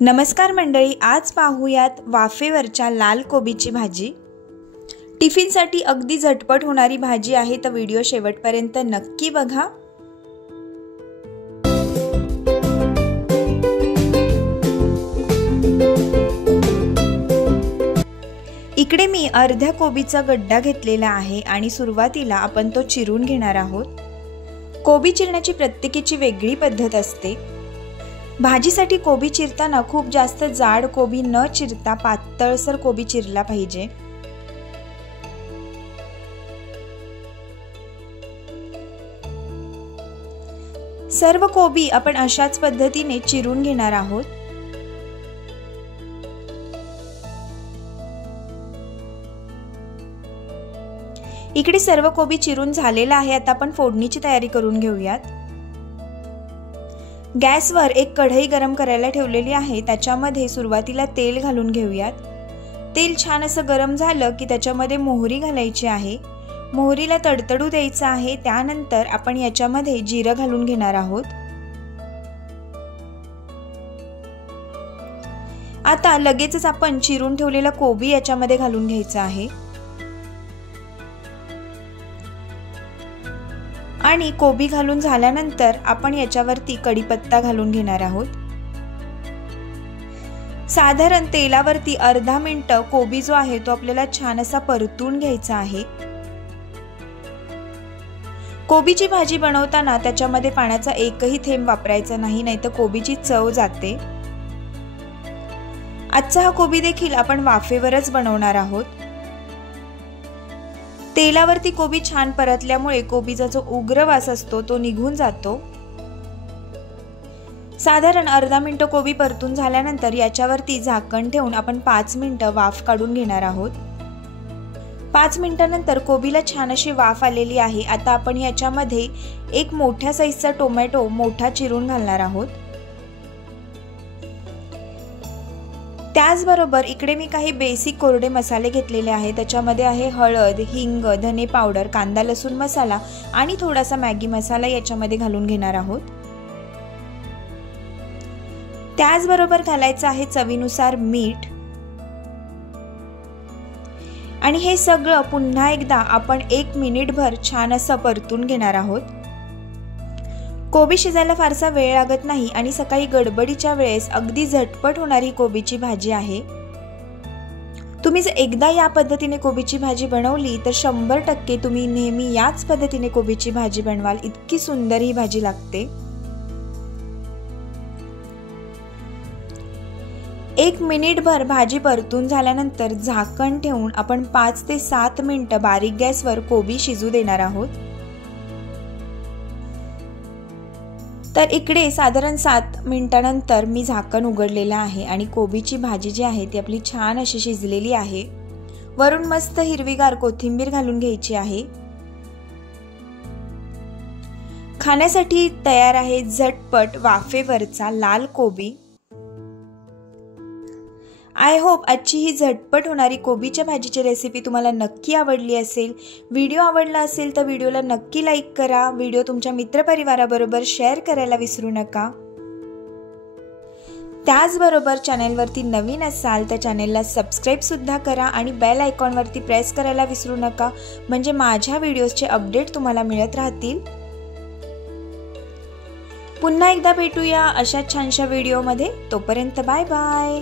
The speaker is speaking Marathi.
नमस्कार मंडळी, आज पाहूयात वाफेवरच्या लाल कोबीची भाजी। टिफिनसाठी अगदी झटपट होणारी भाजी आहे, तर व्हिडिओ शेवटपर्यंत नक्की बघा। इकडे मी अर्ध्या कोबीचा गड्डा घेतलेला आहे आणि सुरुवातीला आपण तो चिरून घेणार आहोत। कोबी चिरण्याची प्रत्येकीची वेगळी पद्धत असते। भाजीसाठी कोबी चिरताना खूप जास्त जाड कोबी न चिरता पातळसर कोबी चिरला पाहिजे। सर्व कोबी आपण अशाच पद्धतीने चिरून घेणार आहोत। इकडे सर्व कोबी चिरून झालेला आहे। आता आपण फोडणीची तयारी करून घेऊयात। गॅसवर एक कढई गरम करायला ठेवलेली आहे। त्याच्यामध्ये सुरुवातीला तेल घालून घेऊयात। तेल छान असं गरम झालं की त्याच्यामध्ये मोहरी घालायची आहे। मोहरीला तडतडू द्यायचं आहे। त्यानंतर आपण याच्यामध्ये जिरं घालून घेणार आहोत। आता लगेचच आपण चिरून ठेवलेला कोबी याच्यामध्ये घालून घ्यायचा आहे आणि कोबी घालून झाल्यानंतर आपण याच्यावरती कढीपत्ता घालून घेणार आहोत। साधारण तेलावरती अर्धा मिनिट कोबी जो आहे तो आपल्याला छान असा परतून घ्यायचा आहे। कोबीची भाजी बनवताना त्याच्यामध्ये पाण्याचा एकही थेंब वापरायचा नाही, नाहीतर कोबीची चव जाते। आजचा हा कोबी देखील आपण वाफेवरच बनवणार आहोत। तेलावरती कोबी छान परतल्यामुळे कोबीचा जो उग्र वास असतो तो निघून जातो। साधारण अर्धा मिनिट कोबी परतून झाल्यानंतर याच्यावरती झाकण ठेवून आपण 5 मिनिटं वाफ काढून घेणार आहोत। 5 मिनिटांनंतर कोबीला छान अशी वाफ आलेली आहे। आता आपण याच्यामध्ये एक मोठ्या साईजचा टोमॅटो मोठा चिरून घालणार आहोत। त्याचबरोबर इकडे मी काही बेसिक कोरडे मसाले घेतलेले आहेत। त्याच्यामध्ये आहे हळद, हिंग, धने पावडर, कांदा लसूण मसाला आणि थोडासा मॅगी मसाला याच्यामध्ये घालून घेणार आहोत। त्याचबरोबर घालायचं आहे चवीनुसार मीठ आणि हे सगळं पुन्हा एकदा आपण 1 मिनिटभर छान असं परतून घेणार आहोत। कोबी शिजायला फारसा वेळ लागत नाही आणि सकाळी गडबडीच्या वेळेस अगदी झटपट होणारी कोबीची भाजी आहे। तुम्ही जर एकदा या पद्धतीने कोबीची भाजी बनवली तर 100% तुम्ही नेहमी याच पद्धतीने कोबीची भाजी बनवाल। इतकी सुंदर ही भाजी लागते। 1 मिनिटभर भाजी परतून झाल्यानंतर झाकण ठेवून आपण 5 ते 7 मिनिटं बारीक गॅसवर कोबी शिजू देणार आहोत। तर इकडे साधारण 7 मिनिटांनंतर मी झाकण उघडलेलं आहे आणि कोबीची भाजी जी आहे ती आपली छान अशी शिजलेली आहे। वरून मस्त हिरवीगार कोथिंबीर घालून घ्यायची आहे। खाण्यासाठी तयार आहे झटपट वाफेवरचा लाल कोबी। आय होप आजची ही झटपट होणारी कोबीच्या भाजीची रेसिपी तुम्हाला नक्की आवडली असेल। व्हिडिओ आवडला असेल तर व्हिडिओला नक्की लाईक करा। व्हिडिओ तुमच्या मित्रपरिवाराबरोबर शेअर करायला विसरू नका। त्याचबरोबर चॅनलवरती नवीन असाल तर चॅनलला सबस्क्राईब सुद्धा करा आणि बेल आयकॉनवरती प्रेस करायला विसरू नका, म्हणजे माझ्या व्हिडिओजचे अपडेट तुम्हाला मिळत राहतील। पुन्हा एकदा भेटूया अशा छानशा व्हिडिओमध्ये। तोपर्यंत बाय बाय।